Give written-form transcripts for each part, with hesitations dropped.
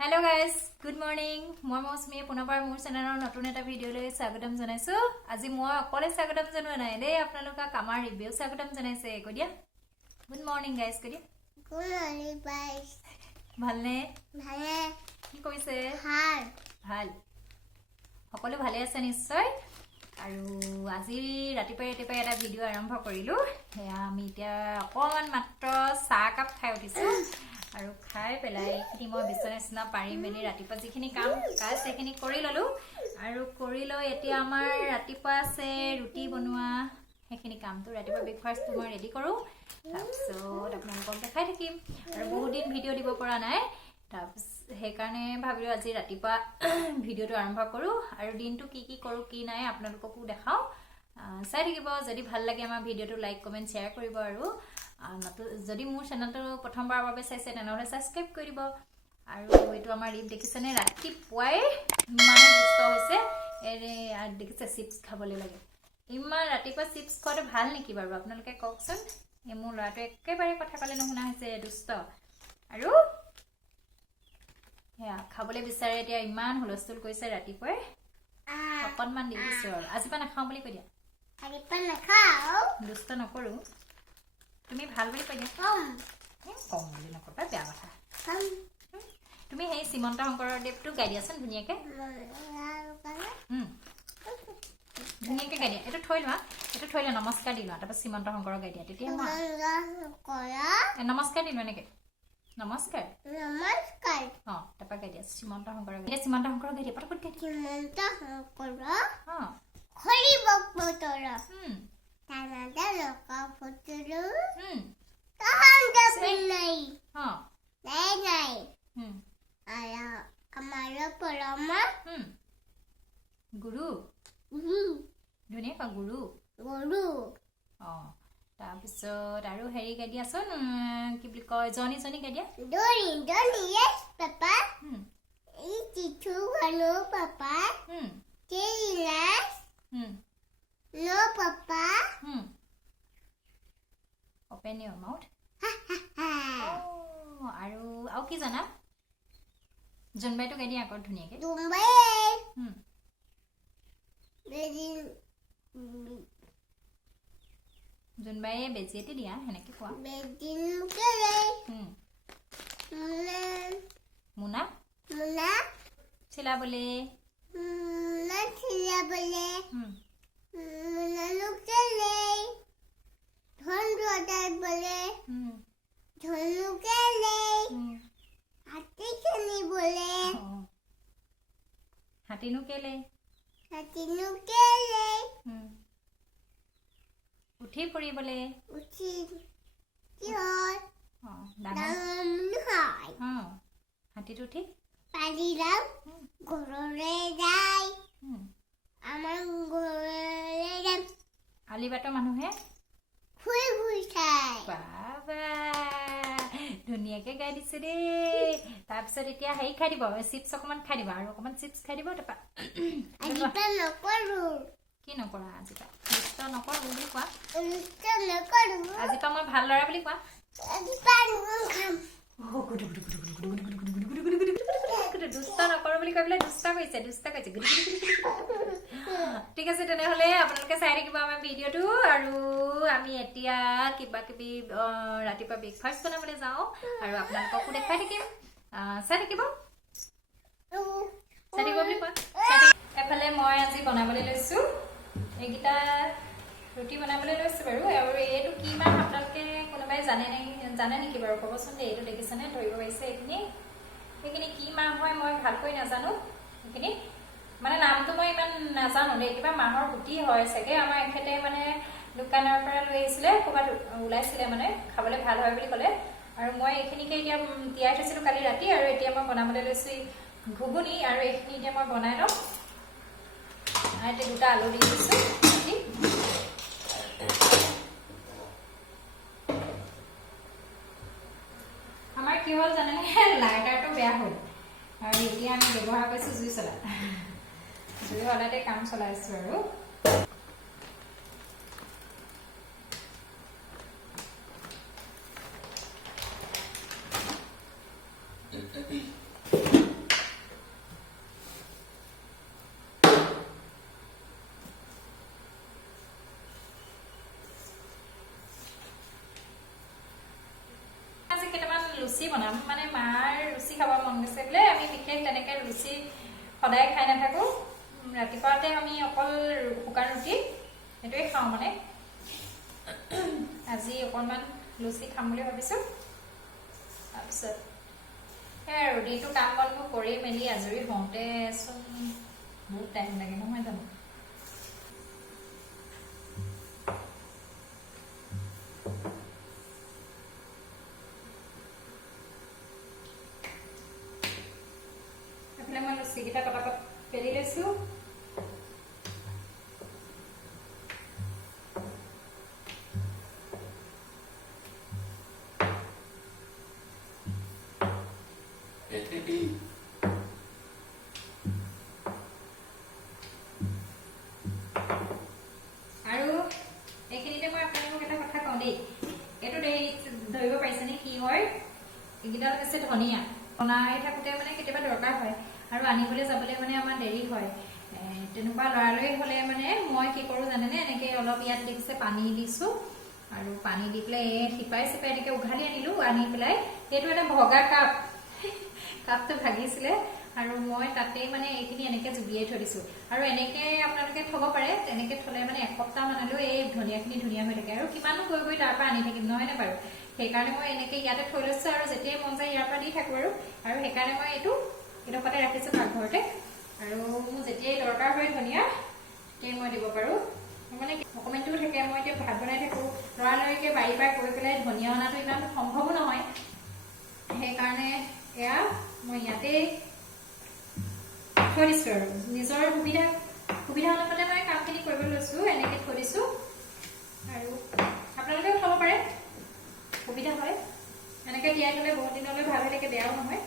Hello guys, good morning. মই Mousumi পুনৰবাৰ মোৰ চেনেলৰ নতুন এটা ভিডিঅ'লৈ স্বাগতম জনাইছো। আজি মই অকলে স্বাগতম জনোৱা নাই দেই, আপোনালোকক আমাৰ ৰিভিউ স্বাগতম জনাইছে। কদিয়া গুড মৰ্নিং গাইস, কদিয়া গুড মৰ্নিং গাইস। ভালনে? ভালে। কি কৈছে? ভাল। ভাল। সকলো ভালে আছে নিশ্চয়। আৰু আজি ৰাতিপুৱা এটা ভিডিঅ' আৰম্ভ কৰিলো। হেয়া আমি এতিয়া অকমান মাত্ৰ চাহ কাপ খাই উঠিছো। আৰু খাই পেলাই এইখিনি মই বিচনা পাৰি মেলি ৰাতিপুৱা যিখিনি কাম কাজ সেইখিনি কৰি ললো। আৰু কৰি লৈ এতিয়া আমাৰ ৰাতিপুৱা আছে ৰুটি বনোৱা, সেইখিনি কামটো ৰাতিপুৱা ব্ৰেকফাষ্টটো মই ৰেডি কৰোঁ। তাৰপিছত আপোনালোকক দেখাই থাকিম। আৰু বহুত দিন ভিডিঅ' দিব পৰা নাই, তাৰপিছত সেইকাৰণে ভাবিলোঁ আজি ৰাতিপুৱা ভিডিঅ'টো আৰম্ভ কৰোঁ। আৰু দিনটো কি কৰোঁ কি নাই আপোনালোককো দেখাওঁ। চাই থাকিব। যদি ভাল লাগে আমাৰ ভিডিঅ'টো লাইক কমেণ্ট শ্বেয়াৰ কৰিব। আৰু যদি মোৰ চেনেলটো প্ৰথমবাৰৰ বাবে চাইছে তেনেহ'লে ছাবস্ক্ৰাইব কৰি দিব। আৰু এইটো আমাৰ ৰীপ দেখিছেনে, ৰাতিপুৱাই ইমানে দুষ্ট হৈছে। দেখিছে চিপছ খাবলৈ লাগে। ইমান ৰাতিপুৱা চিপছ খোৱাটো ভাল নেকি বাৰু আপোনালোকে কওকচোন। মোৰ ল'ৰাটোৱে একেবাৰে কথা ক'লে নুশুনা হৈছে, দুষ্ট। আৰু সেয়া খাবলৈ বিচাৰে, এতিয়া ইমান হুলস্থুল কৰিছে ৰাতিপুৱাই। অকণমান দি দিছোঁ আৰু আজিৰ পৰা নাখাওঁ বুলি কৈ দিয়া। দুষ্ট নকৰোঁ, তুমি ভাল বুলি কৈ দিয়া। কম বুলি নকবা, বেয়া কথা। তুমি সেই শ্ৰীমন্ত শংকৰদেৱটো গাই দিয়াচোন ধুনীয়াকৈ। ধুনীয়াকৈ গাই দিয়া। এইটো থৈ লোৱা, নমস্কাৰ দি লোৱা, তাৰপৰা শ্ৰীমন্ত শংকৰক গাই দিয়া। তেতিয়া নমস্কাৰ দি লোৱা এনেকৈ। নমস্কাৰ অঁ, তাৰপৰা গাই দিয়া শ্ৰীমন্ত শংকৰক। এতিয়া শ্ৰীমন্ত শংকৰক গাই দিয়া, পটাপট গাই দিয়া। অঁ গুৰু, ধুনীয়া গুৰু। অঁ, তাৰপিছত আৰু হেৰি গাই দিয়াচোন, কি বুলি কয়, জনী গাই দিয়া। Open your mouth. আৰু কি জানা, জোনবাইটো গাই দিয়া আকৌ ধুনীয়াকৈ। জোনবাইয়ে বেজি এটি দিয়া, সেনেকৈ কোৱা। মুনা চিলাবলে। হাতীনো কেলে উঠি ফুৰিবলে। হাতীটো উঠি আলিবাটৰ মানুহে বাবা ধুনীয়াকে গাই দিছে দেই। তাৰপিছত এতিয়া হেৰি খাই দিব, চিপছ অকণমান খাই দিব, আৰু অকণমান চিপছ খাই দিব। তাৰপৰা কি নকৰা, আজিপা দুষ্ট নকৰোঁ বুলি কোৱা। আজিপা মই ভাল ল'ৰা বুলি কোৱা। দুষ্ট নকৰোঁ বুলি কৈ পেলাই দুষ্ট কৰিছে। ঠিক আছে, তেনেহ'লে আপোনালোকে চাই থাকিব আমাৰ ভিডিঅ'টো। আৰু আমি এতিয়া কিবা কিবি ৰাতিপুৱা ব্ৰেকফাষ্ট বনাবলৈ যাওঁ, আৰু আপোনালোককো দেখাই থাকিম। চাই থাকিব বুলি কোৱা। এফালে মই আজি বনাবলৈ লৈছোঁ, এইকেইটা ৰুটি বনাবলৈ লৈছোঁ বাৰু। আৰু এইটো কি মাহ আপোনালোকে কোনোবাই জানে নেকি বাৰু ক'বচোন দেই। এইটো দেখিছেনে, ধৰিব পাৰিছে সেইখিনি কি মাহ হয় মই ভালকৈ নাজানো। সেইখিনি মানে নামটো মই ইমান নাজানো দেই, কিবা মাহৰ গুটি হয় চাগে। আমাৰ এখেতে মানে দোকানৰ পৰা লৈ আহিছিলে, ক'ৰবাত ওলাইছিলে মানে, খাবলৈ ভাল হয় বুলি ক'লে। আৰু মই এইখিনিকে এতিয়া তিয়াই থৈছিলোঁ কালি ৰাতি, আৰু এতিয়া মই বনাবলৈ লৈছোঁ ঘুগুনি। আৰু এইখিনি এতিয়া মই বনাই ল'ম। এতিয়া দুটা আলু দি দিছোঁ। আমাৰ কি হ'ল জানেনে, লাইটাৰটো বেয়া হ'ল, আৰু এতিয়া আমি ব্যৱহাৰ কৰিছোঁ জুই চলা। জুই শলাতে কাম চলাইছোঁ। আৰু লুচি বনাম মানে মাৰ লুচি খাব মন গৈছে বোলে আমি বিশেষ তেনেকৈ লুচি সদায় খাই নাথাকোঁ ৰাতিপুৱাতে আমি অকল শুকান ৰুটি সেইটোৱে খাওঁ মানে আজি অকণমান লুচি খাম বুলি ভাবিছোঁ তাৰপিছত সেই আৰু দিনটো কাম বনবোৰ কৰি মেলি আজৰি হওঁতেচোন বহুত টাইম লাগে নহয় জানো এইফালে মই লুচিকেইটা পটাপট পেৰি লৈছোঁ আৰু এইখিনিতে মই আপোনালোকক এটা কথা কওঁ দেই এইটো ধৰিব পাৰিছেনে কি হয় এইকেইডাল হৈছে ধনিয়া বনাই থাকোঁতে মানে কেতিয়াবা দৰকাৰ হয় আৰু আনিবলৈ যাবলৈ মানে আমাৰ দেৰি হয় তেনেকুৱা লৰালৰি হ'লে মানে মই কি কৰোঁ জানেনে এনেকৈ অলপ ইয়াত দেখিছে পানী দিছোঁ আৰু পানী দি পেলাই এই শিপাই চিপাই এনেকৈ উঘালি আনিলোঁ আনি পেলাই সেইটো এটা ভগা কাপটো ভাগিছিলে আৰু মই তাতেই মানে এইখিনি এনেকৈ জুবিয়াই থৈ দিছোঁ আৰু এনেকৈ আপোনালোকে থ'ব পাৰে তেনেকৈ থ'লে মানে এসপ্তাহমানলৈও এই ধনিয়াখিনি ধুনীয়া হৈ থাকে আৰু কিমানো গৈ গৈ তাৰ পৰা আনি থাকিম নহয়নে বাৰু সেইকাৰণে মই এনেকৈ ইয়াতে থৈ লৈছোঁ আৰু যেতিয়াই মন যায় ইয়াৰ পৰা দি থাকোঁ আৰু সেইকাৰণে মই এইটো এডোখৰতে ৰাখিছোঁ পাকঘৰতে আৰু মোৰ যেতিয়াই দৰকাৰ হয় ধনিয়া তেতিয়াই মই দিব পাৰোঁ মানে অকণমানটোও থাকে মই এতিয়া ভাত বনাই থাকোঁ লৰালৰিকৈ বাৰীৰ পৰা গৈ পেলাই ধনিয়া অনাটো ইমান সম্ভৱো নহয় সেইকাৰণে এয়া মই ইয়াতেই থৈ দিছোঁ আৰু নিজৰ সুবিধা অনুমতে মই কামখিনি কৰিব লৈছোঁ এনেকৈ থৈ দিছোঁ আৰু আপোনালোকেও খাব পাৰে সুবিধা হয় এনেকৈ তিয়াই থ'লে বহুত দিনলৈ ভাল হৈ থাকে বেয়াও নহয়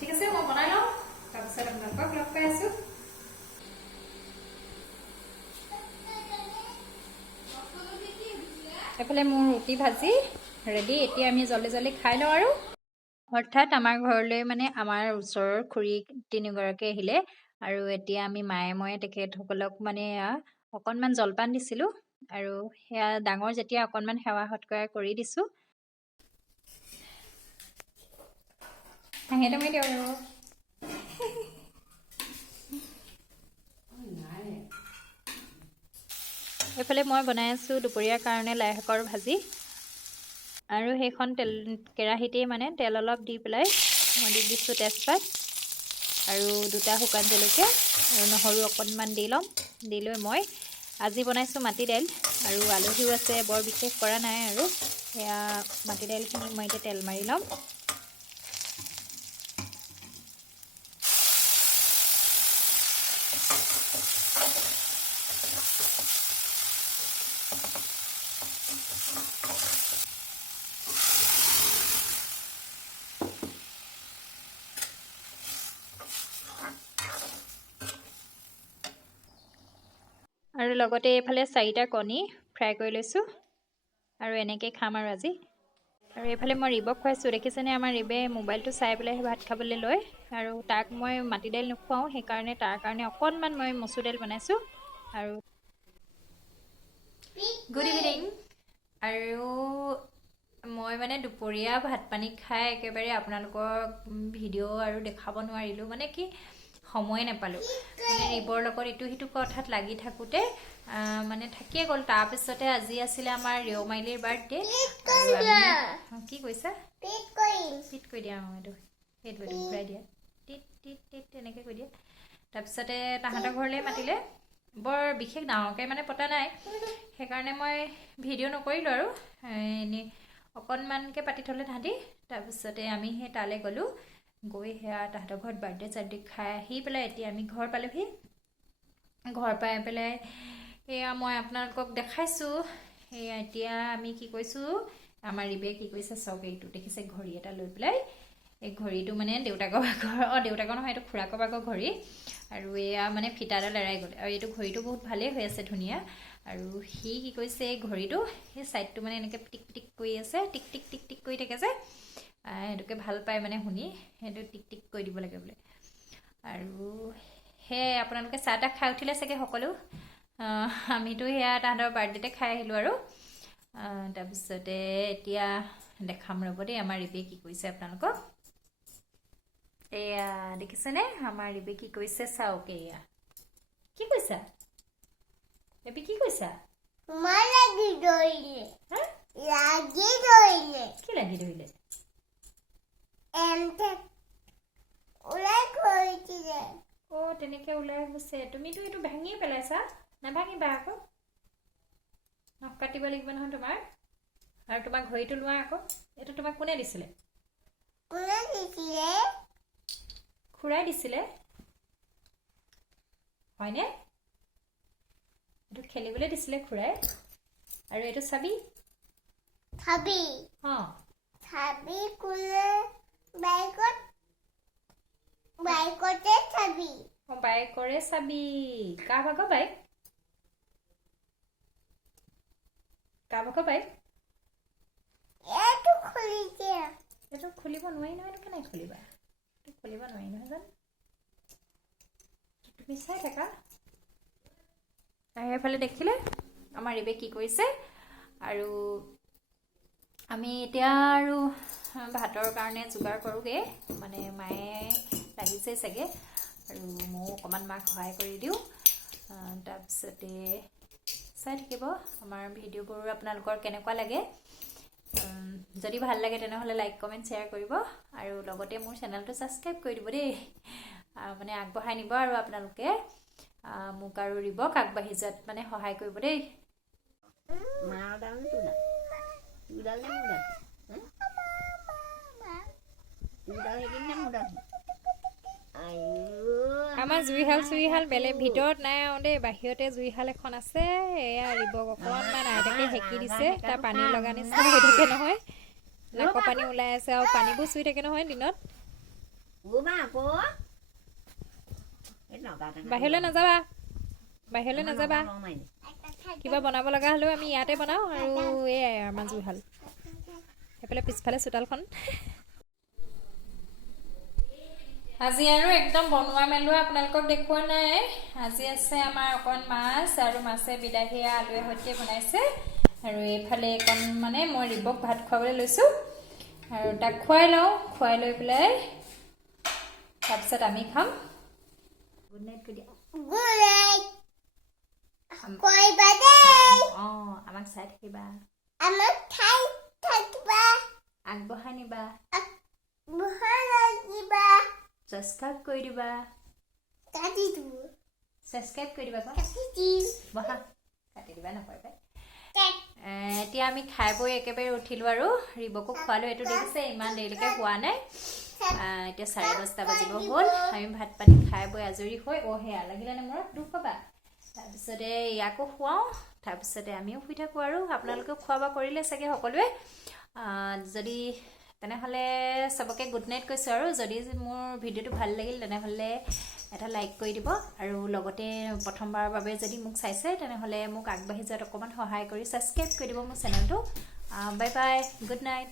ঠিক আছে মই বনাই লওঁ তাৰপিছত আপোনালোকক লগ পাই আছোঁ এইফালে মোৰ ৰুটি ভাজি ৰেডি এতিয়া আমি জল্দি খাই লওঁ আৰু অৰ্থাৎ আমাৰ ঘৰলৈ মানে আমাৰ ওচৰৰ খুৰী তিনিগৰাকী আহিলে আৰু এতিয়া আমি মায়ে ময়ে তেখেতসকলক মানে অকণমান জলপান দিছিলোঁ আৰু সেয়া ডাঙৰ যেতিয়া অকণমান সেৱা সৎকাৰ কৰি দিছোঁ সিহঁতে মই দিওঁ আৰু এইফালে মই বনাই আছোঁ দুপৰীয়াৰ কাৰণে লাই শাকৰ ভাজি আৰু সেইখন কেৰাহীতেই মানে তেল অলপ দি পেলাই মই দি দিছোঁ তেজপাত আৰু 2টা শুকান জলকীয়া আৰু নহৰু অকণমান দি ল'ম দি লৈ মই আজি বনাইছোঁ মাটি দাইল আৰু আলহীও আছে বৰ বিশেষ কৰা নাই আৰু সেয়া মাটি দাইলখিনি মই এতিয়া তেল মাৰি ল'ম আৰু লগতে এইফালে 4টা কণী ফ্ৰাই কৰি লৈছোঁ আৰু এনেকৈ খাম আৰু আজি আৰু এইফালে মই ৰিবক খুৱাইছোঁ দেখিছেনে আমাৰ ৰিবে মোবাইলটো চাই পেলাইহে ভাত খাবলৈ লয় আৰু তাক মই মাটি দাইল নোখুৱাওঁ সেইকাৰণে তাৰ কাৰণে অকণমান মই মচুৰ দাইল বনাইছোঁ আৰু গুড ইভিনিং আৰু মই মানে দুপৰীয়া ভাত পানী খাই একেবাৰে আপোনালোকক ভিডিঅ' আৰু দেখাব নোৱাৰিলোঁ মানে কি সময় নাপালোঁ মানে ৰিবৰ লগত ইটো সিটো কথাত লাগি থাকোঁতে মানে থাকিয়ে গ'ল তাৰপিছতে আজি আছিলে আমাৰ ৰেওমাইলিৰ বাৰ্থডে কি কৈছা পিট কৰি দিয়া এইটো ঘূৰাই দিয়া টিট টিট টিট তেনেকৈ কৈ দিয়া তাৰপিছতে তাহাঁতৰ ঘৰলৈ মাতিলে বৰ বিশেষ ডাঙৰকৈ মানে পতা নাই সেইকাৰণে মই ভিডিঅ' নকৰিলোঁ আৰু এনেই অকণমানকৈ পাতি থ'লে তাহাঁতি তাৰপিছতে আমি সেই তালৈ গ'লোঁ গৈ সেয়া তাহাঁতৰ ঘৰত বাৰ্থডে চাৰ্থডে খাই আহি পেলাই এতিয়া আমি ঘৰ পালোহি ঘৰ পাই পেলাই এয়া মই আপোনালোকক দেখাইছোঁ সেয়া এতিয়া আমি কি কৈছোঁ আমাৰ ৰিবে কি কৈছে চাওক এইটো দেখিছে ঘড়ী এটা লৈ পেলাই এই ঘড়ীটো মানে দেউতাকৰ দেউতাকৰ নহয় এইটো খুৰাকৰ ভাগৰ ঘড়ী আৰু এয়া মানে ফিটাডাল এৰাই গ'ল আৰু এইটো ঘড়ীটো বহুত ভালেই হৈ আছে ধুনীয়া আৰু সি কি কৈছে এই ঘড়ীটো সেই ছাইডটো মানে এনেকৈ টিক টিক কৰি আছে টিক টিক টিক টিক কৰি থাকে যে সেইটোকে ভাল পায় মানে শুনি সেইটো টিক টিক কৰি দিব লাগে বোলে আৰু সেয়ে আপোনালোকে চাহ তাহ খাই উঠিলে চাগে সকলো আমিতো সেয়া তাহাঁতৰ বাৰ্থডেতে খাই আহিলোঁ আৰু তাৰপিছতে এতিয়া দেখাম ৰ'ব দেই আমাৰ ৰিবে কি কৰিছে আপোনালোকক এয়া দেখিছেনে আমাৰ ৰিবে কি কৰিছে চাওক এয়া কি কৈছা ৰিবে কি কৈছা মই লাগি ধৰিলে হা লাগি ধৰিলে কি লাগি ধৰিলে এমতে ওলাই গৈছিলে তেনেকে ওলাই গৈছে তুমিতো এইটো ভাঙিয়ে পেলাইছা নাভাঙিবা আকৌ নখ কাটিব লাগিব নহয় তোমাৰ আৰু তোমাক ঘড়ীটো লোৱা আকৌ এইটো তোমাক কোনে দিছিলে কোনে দিছিলে খুৰাই দিছিলে হয়নে এইটো খেলিবলৈ দিছিলে খুৰাই আৰু এইটো চাবি চাবি চাবি কোনে বাইকতে চাবি বাইকৰে চাবি কাৰ ভাগৰ বাইক এইটো খুলিছে এইটো খুলিব নোৱাৰি নহয় এইটো কেনেকৈ খুলিবা এইটো খুলিব নোৱাৰি নহয় জান তুমি চাই থাকা আৰু এইফালে দেখিলে আমাৰ ৰিবে কি কৰিছে আৰু আমি এতিয়া আৰু ভাতৰ কাৰণে যোগাৰ কৰোঁগৈ মানে মায়ে লাগিছে চাগে আৰু ময়ো অকণমান মাক সহায় কৰি দিওঁ তাৰপিছতে চাই থাকিব আমাৰ ভিডিঅ'বোৰ আপোনালোকৰ কেনেকুৱা লাগে যদি ভাল লাগে তেনেহ'লে লাইক কমেণ্ট শ্বেয়াৰ কৰিব আৰু লগতে মোৰ চেনেলটো ছাবস্ক্ৰাইব কৰি দিব দেই মানে আগবঢ়াই নিব আৰু আপোনালোকে মোক আৰু ৰিবক আগবাঢ়ি যোৱাত মানে সহায় কৰিব দেই আমাৰ জুইশাল বেলেগ ভিতৰত নাই দেই বাহিৰতে জুইশাল এখন আছে এয়া ৰিবক অকণমান আইতাকে সেকি দিছে তাৰ পানী লগা নিচিনা হৈ থাকে নহয় নাকৰ পানী ওলাই আছে আৰু পানীবোৰ চুই থাকে নহয় দিনত বাহিৰলৈ নাযাবা কিবা বনাব লগা হ'লেও আমি ইয়াতে বনাওঁ আৰু এয়াই আমাৰ জুইশাল সেইফালে পিছফালে চোতালখন আজি আৰু একদম বনোৱা মেলোৱা আপোনালোকক দেখুওৱা নাই আজি আছে আমাৰ অকণ মাছ আৰু মাছে বিলাহী আলুৱে সৈতে বনাইছে আৰু এইফালে অকণ মানে মই ৰিবক ভাত খুৱাবলৈ লৈছোঁ আৰু তাক খুৱাই লৈ পেলাই তাৰপিছত আমি খাম গুড নাইট কৈ দিয়া আমাক চাই থাকিবা আগবঢ়াই নিবা ছাবস্ক্ৰাইব কৰি দিবা বহা কাটি দিবা নকয় এতিয়া আমি খাই বৈ একেবাৰে উঠিলোঁ আৰু ৰিবকো খোৱালোঁ এইটো দেখিছে ইমান দেৰিলৈকে হোৱা নাই এতিয়া 10:30 বাজিব হ'ল আমি ভাত পানী খাই বৈ আজৰি হৈ সেয়া লাগিলেনে মূৰত দুখ পাবা তাৰপিছতে ইয়াকো খুৱাওঁ তাৰপিছতে আমিও শুই থাকোঁ আৰু আপোনালোকেও খোৱা বোৱা কৰিলে চাগে সকলোৱে যদি তেনেহ'লে চবকে গুড নাইট কৈছোঁ আৰু যদি মোৰ ভিডিঅ'টো ভাল লাগিল তেনেহ'লে এটা লাইক কৰি দিব আৰু লগতে প্ৰথমবাৰৰ বাবে যদি মোক চাইছে তেনেহ'লে মোক আগবাঢ়ি যোৱাত অকণমান সহায় কৰি ছাবস্ক্ৰাইব কৰি দিব মোৰ চেনেলটো বাই বাই গুড নাইট